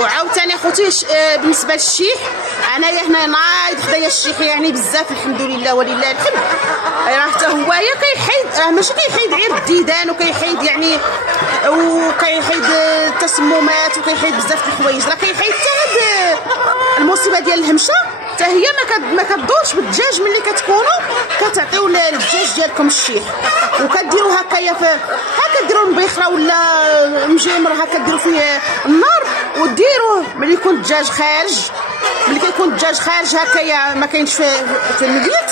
وعاوتاني اخوتي بالنسبه للشيح، انايا هنا نايض حدايا الشيح يعني بزاف الحمد لله ولله الحمد. راه حتى هوايا كيحيد، راه ماشي كيحيد غير الديدان وكيحيد يعني وكيحيد التسممات وكيحيد بزاف د الحوايج، راه كيحيد حتى هاد المصيبه ديال الهمشه حتى هي ما كدورش بالدجاج. ملي كتكونوا كتعطيو للدجاج ديالكم الشيح وكديروا هكايا هكا ديروا المبيخره ولا مجمر هكا ديروا فيه النار وديروه ملي يكون الدجاج خارج. ملي كيكون الدجاج خارج هكايا ما كاينش في المبيت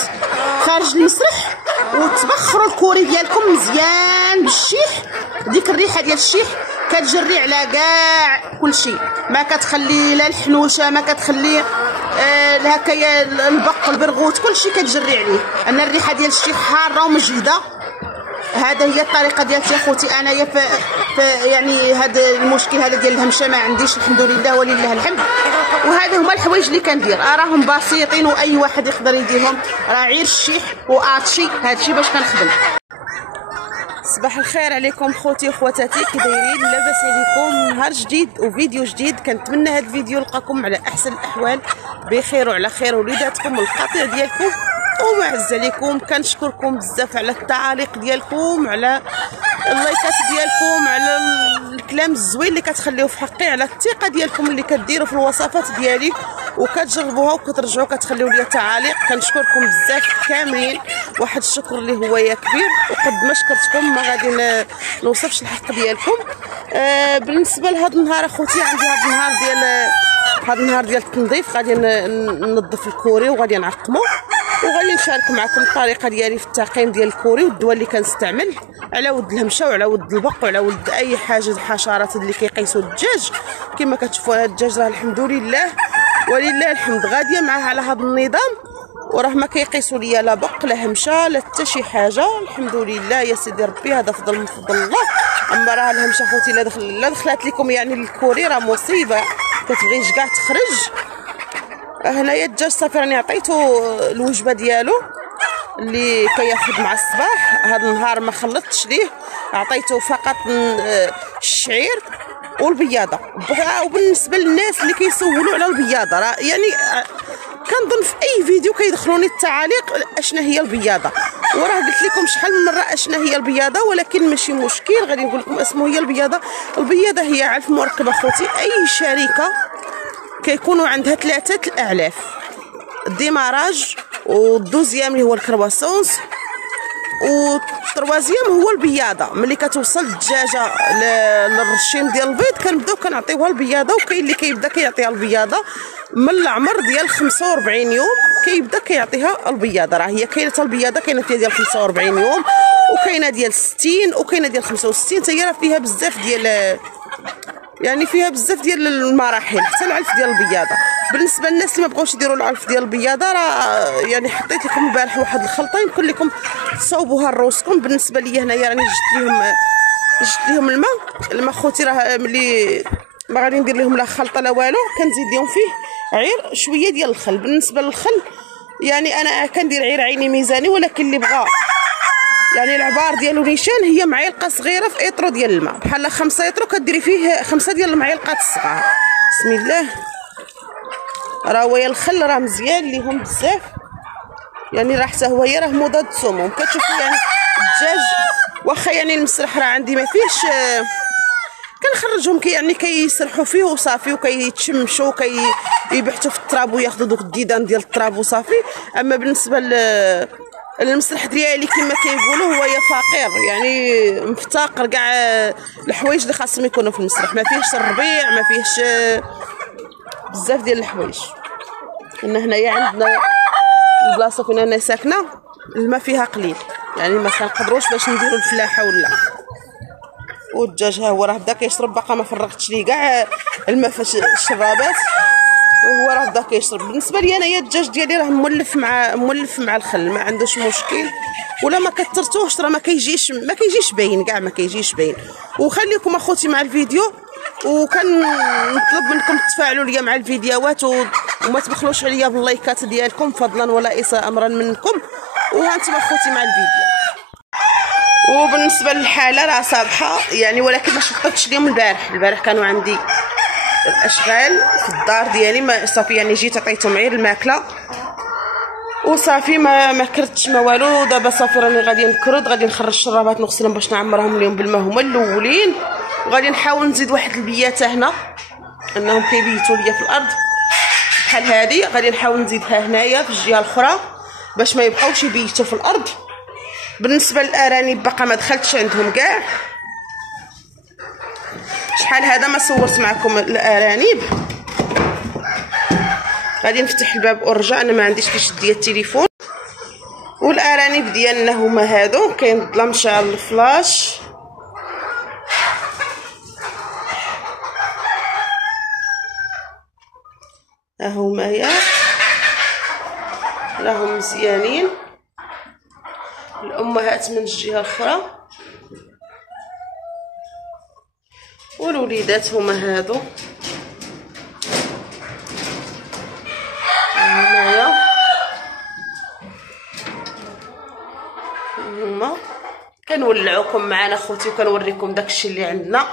خارج المسرح، وتبخروا الكوري ديالكم مزيان بالشيح. ديك الريحه ديال الشيح كتجري على كاع كلشي، ما كتخلي لا الحنوشه ما كتخلي هكايا البق البرغوث كلشي كتجري عليه. ان الريحه ديال الشيح حاره ومجلده. هذا هي الطريقه ديالتي اخوتي انايا في يعني هذا المشكل هذا ديال الهمشه ما عنديش الحمد لله ولله الحمد. وهذا هما الحوايج اللي كندير، راهم بسيطين واي واحد يقدر يديرهم، راه غير الشيح واتشي هادشي باش كنخدم. صباح الخير عليكم خوتي وخواتاتي، كي دايرين؟ لاباس عليكم؟ نهار جديد وفيديو جديد. كنتمنى هذا الفيديو يلقاكم على احسن الاحوال بخير وعلى خير وليداتكم والقطيع ديالكم ومعز عليكم. كنشكركم بزاف على التعاليق ديالكم، على اللايكات ديالكم، على الكلام الزوين اللي كتخليوه في حقي، على الثقه ديالكم اللي كديروا في الوصفات ديالي وكتجربوها وكترجعوا كتخليو لي تعاليق. كنشكركم بزاف كاملين، واحد الشكر اللي هو يا كبير، وقد ما شكرتكم ما غادي نوصفش الحق ديالكم. بالنسبه لهذا النهار اخوتي، عندي هذا النهار ديال التنظيف. غادي ننظف الكوري وغادي نعقمو، وغادي نشارك معكم الطريقه ديالي في التعقيم ديال الكوري والدواء اللي كنستعمل على ود الهمشه وعلى ود البق وعلى ود اي حاجه الحشرات اللي كيقيسوا الدجاج. كما كتشوفوا هذا الدجاج راه الحمد لله ولله الحمد غاديه معاه على هذا النظام، وراه ما كيقيسوا ليا لا بق لا همشه لا حتى شي حاجه الحمد لله يا سيدي ربي. هذا فضل من فضل الله. اما راه الهمشه خوتي لا دخلت لكم يعني الكوري راه مصيبه، كتبغيش كاع تخرج. هنايا الدجاج صافي راني عطيتو الوجبه ديالو اللي كياخذ مع الصباح. هذا النهار ما خلطتش ليه، عطيتو فقط الشعير والبياضه. وبالنسبه للناس اللي كيسولوا على البياضه، راه يعني كنظن في اي فيديو كيدخلوني التعاليق اشنا هي البياضه، وراه قلت لكم شحال من مره اشنا هي البياضه، ولكن ماشي مشكل غادي نقول لكم اسمه هي البياضه. البياضه هي علف مركب اخوتي. اي شركه كيكونوا عندها 3 الاعلاف، الديماراج والدوزيام اللي هو الكرواسونس والتروازيام هو البياضه. ملي كتوصل الدجاجه للرشيم ديال البيض كنبداو كنعطيوها البياضه، وكاين اللي كيبدا كيعطيها البياضه من العمر ديال 45 يوم كيبدا كيعطيها البياضه. راه هي كاينه البياضه كاينه فيها ديال 45 يوم وكاينه ديال 60 وكاينه ديال 65، حتى هي راه فيها بزاف ديال يعني فيها بزاف ديال المراحل حتى العلف ديال البياضه. بالنسبه للناس اللي ما بغاوش يديروا العلف ديال البياضه راه يعني حطيت لكم البارح واحد الخلطه يمكن لكم تصاوبوها لروسكم. بالنسبه ليا هنايا راني جبت لهم الماء خوتي، راه ملي ما غادي ندير لهم لا خلطه لا والو، كنزيد لهم فيه غير شويه ديال الخل. بالنسبه للخل يعني انا كندير غير عيني ميزاني، ولكن اللي بغى يعني العبار ديالو نيشان هي معلقه صغيره في ايطرو ديال الماء، بحال 5 ايطرو كديري فيه 5 ديال المعالق الصغار. بسم الله. راه هو الخل راه مزيان ليهم بزاف، يعني راه حتى هو راه مضاد سموم. كتشوفوا يعني الدجاج واخا يعني المسرح راه عندي ما فيهش، كنخرجهم يعني كيسرحوا فيه وصافي وكيتشمشوا كيبحثوا في التراب وياخذوا دوك الديدان ديال التراب وصافي. اما بالنسبه المسرح ديالي كما كيقولوا هو فقير، يعني مفتقر كاع الحوايج اللي خاصهم يكونوا في المسرح. ما فيهش الربيع، ما فيهش بزاف ديال الحوايج. هنايا عندنا البلاصه فين انا ساكنه الماء فيها قليل، يعني ما كنقدروش باش نديروا الفلاحه ولا. والدجاج ها هو راه بدا كيشرب، باقا ما فرغتش ليه كاع الماء في الشرابات وهو راه بدا كيشرب. بالنسبه لي انايا الدجاج ديالي راه مولف مع الخل، ما عندوش مشكل، ولا ما كثرتوهش راه ما كيجيش باين كاع، ما كيجيش باين. وخليكم اخوتي مع الفيديو، وكنطلب منكم تفاعلوا ليا مع الفيديوهات وما تبخلوش عليا باللايكات ديالكم فضلا وليس امرا منكم. وهانتم اخوتي مع الفيديو. وبالنسبه للحاله راه صابحه يعني، ولكن ما شطتش اليوم. البارح كانوا عندي الاشغال في الدار ديالي. ما صافي يعني جيت عطيتهم غير الماكله وصافي، ما كرتش ما والو. دابا صافي راني غادي نكرد، غادي نخرج الشرابات نغسلهم باش نعمرهم اليوم بالماء هما الاولين، وغادي نحاول نزيد واحد البياته هنا انهم كيبيتوا ليا في الارض بحال هذه، غادي نحاول نزيدها هنايا في الجهه الاخرى باش ما يبقاوش يبيتوا في الارض. بالنسبه للارانب باقا ما دخلتش عندهم كاع، شحال هذا ما صورت معكم الارانب. غادي نفتح الباب ونرجع، انا ما عنديش كيشد ليا التليفون. والارانب ديالنا هما هادو، كاين الظلام شعل الفلاش. ها هما يا راهم مزيانين. الامهات من الجهه الاخرى والوليدات هما هادو هنايا هما. كنولعوكم معنا خوتي وكنوريكم داكشي اللي عندنا.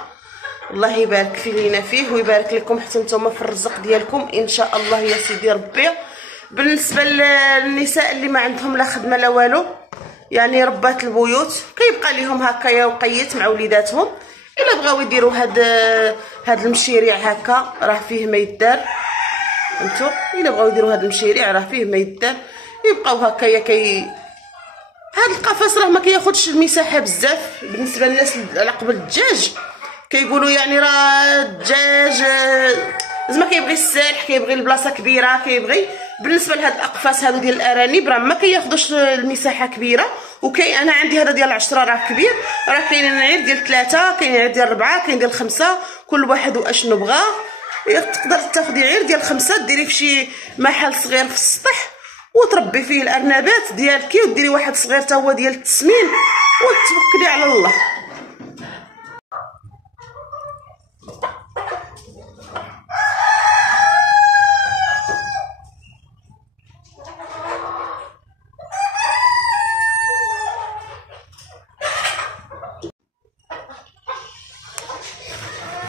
الله يبارك في لينا فيه ويبارك لكم حتى نتوما في الرزق ديالكم ان شاء الله يا سيدي ربي. بالنسبه للنساء اللي ما عندهم لا خدمه لا والو، يعني ربات البيوت كيبقى ليهم هكايا وقيت مع وليداتهم، الا بغاو يديروا هاد المشاريع هكا راه فيه ما يدار. انتو الا بغاو يديروا هاد المشاريع راه فيه ما يدار، يبقاو هكايا هاد القفص راه ما كياخذش المساحه بزاف. بالنسبه للناس على قبل الدجاج كيقولوا يعني راه الدجاج زعما كيبغي السالح، كيبغي البلاصه كبيره، كيبغي. بالنسبه لهاد الاقفاص هادو ديال الارانب راه ما كياخذوش المساحه كبيره. انا عندي هذا ديال 10 راه كبير، راه كاينين غير ديال 3، كاين غير ديال 4، كاين ديال 5، كل واحد واشنو بغا. تقدر تاخدي غير ديال 5 ديري في شي محل صغير في السطح وتربي فيه الارنبات ديالك، وديري واحد صغير حتى هو ديال التسمين وتوكلي على الله.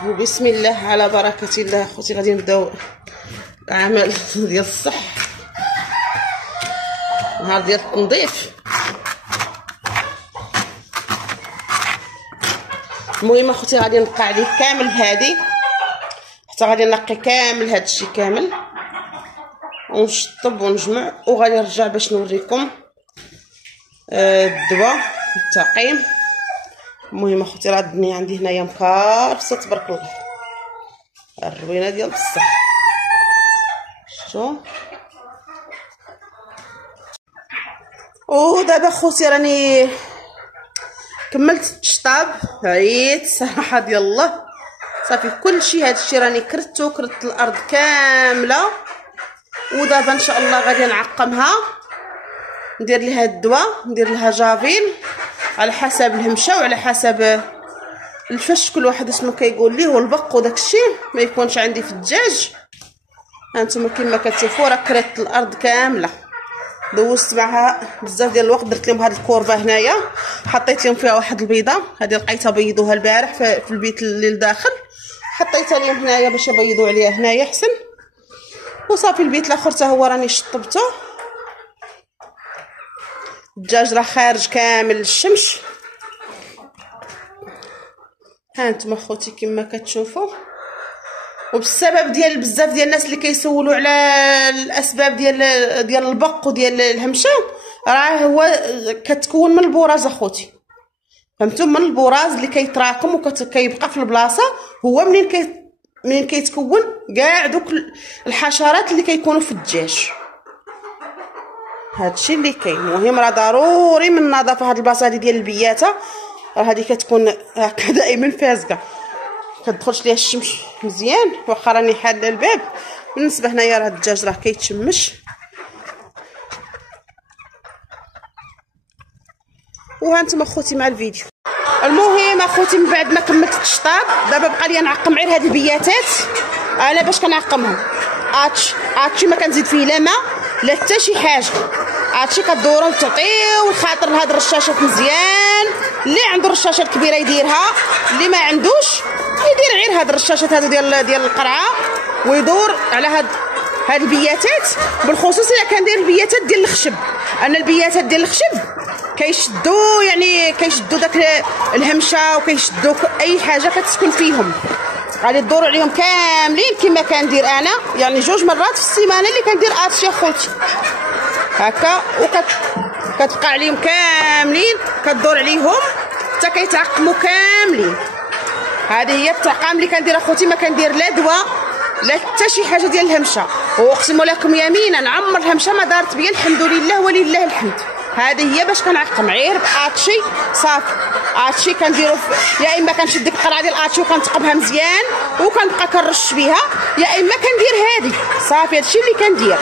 وبسم الله على بركه الله اخوتي غادي نبداو العمل ديال الصح، نهار ديال التنظيف. المهم اخوتي غادي نقع عليه كامل بهادي حتى غادي نقي كامل هادشي كامل ونشطب ونجمع، وغادي نرجع باش نوريكم الدواء والتعقيم. المهم اخوتي راه الدنيا عندي هنايا مكارفسه تبارك الله، الروينه ديال بصح. شفتوا؟ ودابا خوتي راني كملت الشطاب، عييت صراحه ديال الله. صافي كلشي هادشي راني كردت الارض كامله، ودابا ان شاء الله غادي نعقمها، ندير لها الدواء، ندير لها جافيل على حسب الهمشه وعلى حسب الفش، كل واحد اسمه كيقول ليه، والبق وداكشي ما يكونش عندي في الدجاج. هانتوما كما كتشوفوا راه كريت الارض كامله، دوزت معها بزاف ديال الوقت. درت لهم هاد الكوربه هنايا، حطيت لهم فيها واحد البيضه، هذه لقيتها بيضوها البارح في البيت اللي لداخل، حطيتها لهم هنايا باش يبيضوا عليها هنايا احسن. وصافي البيت الاخر حتى هو راني شطبته. الدجاج راه خارج كامل للشمس. هانتوما خوتي كما كتشوفوا، وبالسبب ديال بزاف ديال الناس اللي كيسولوا على الاسباب ديال البق وديال الهمشه، راه هو كتكون من البراز اخوتي، فهمتوا؟ من البراز اللي كيتراكم وكيبقى في البلاصه، هو منين كيتكون كاع دوك الحشرات اللي كيكونوا في الدجاج. هادشي اللي كاين. المهم راه ضروري من النظافه هاد البلاصه هادي ديال البياته، راه هادي كتكون هكا دائما فازقه، كتدخلش ليها الشمس مزيان، واخا راني حاله الباب. بالنسبه هنايا راه الدجاج راه كيتشمش. وهانتوما خوتي مع الفيديو. المهم اخوتي من بعد ما كملت الشطاب، دابا بقى لي نعقم غير هاد البياتات. انا باش كنعقمهم هادشي ما كنزيد فيه لا ماء لا حتى شي حاجه، هادشي كدوروا تعطيو الخاطر لهاد الرشاشات مزيان. اللي عنده الرشاشه الكبيره يديرها، اللي ما عندوش يدير غير هاد الرشاشات هادو ديال القرعه ويدور على هاد البياتات، بالخصوص الا كندير البياتات ديال الخشب. انا البياتات ديال الخشب كيشدوا يعني كيشدوا داك الهمشه وكيشدوا اي حاجه كتسكن فيهم. غادي تدوروا عليهم كاملين كما كندير انا، يعني 2 مرات في السيمانه اللي كندير ارشي اخوتي هكا، كتبقى عليهم كاملين كدور عليهم حتى كيتعقموا كاملين. هذه هي الطعقام اللي كندير اخوتي، ما كندير لا دواء لا حتى شي حاجه ديال الهمشه، واقسم لكم يمينا عمر الهمشه ما دارت بيا الحمد لله ولله الحمد. هذه هي باش كنعقم غير باتشي صافي. اتشي كنديرو يا اما كنشد ديك القرعه ديال اتشي وكنتقبها مزيان وكنبقى كنرش بها، يا اما كندير هذه صافي. هادشي اللي كندير.